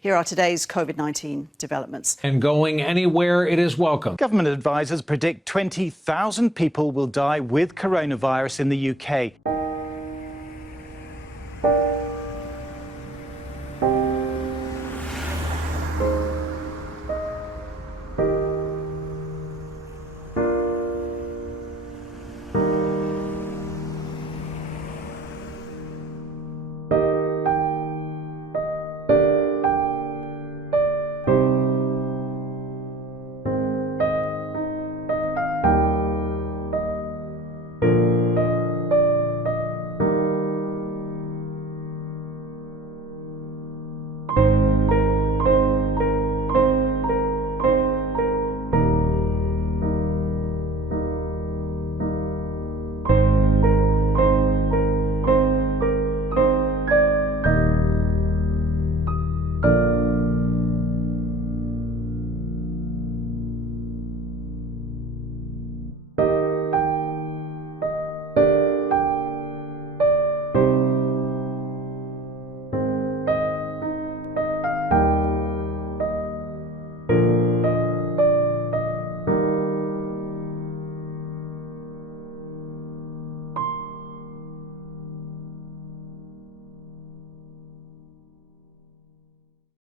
Here are today's COVID-19 developments. And going anywhere it is welcome. Government advisors predict 20,000 people will die with coronavirus in the UK.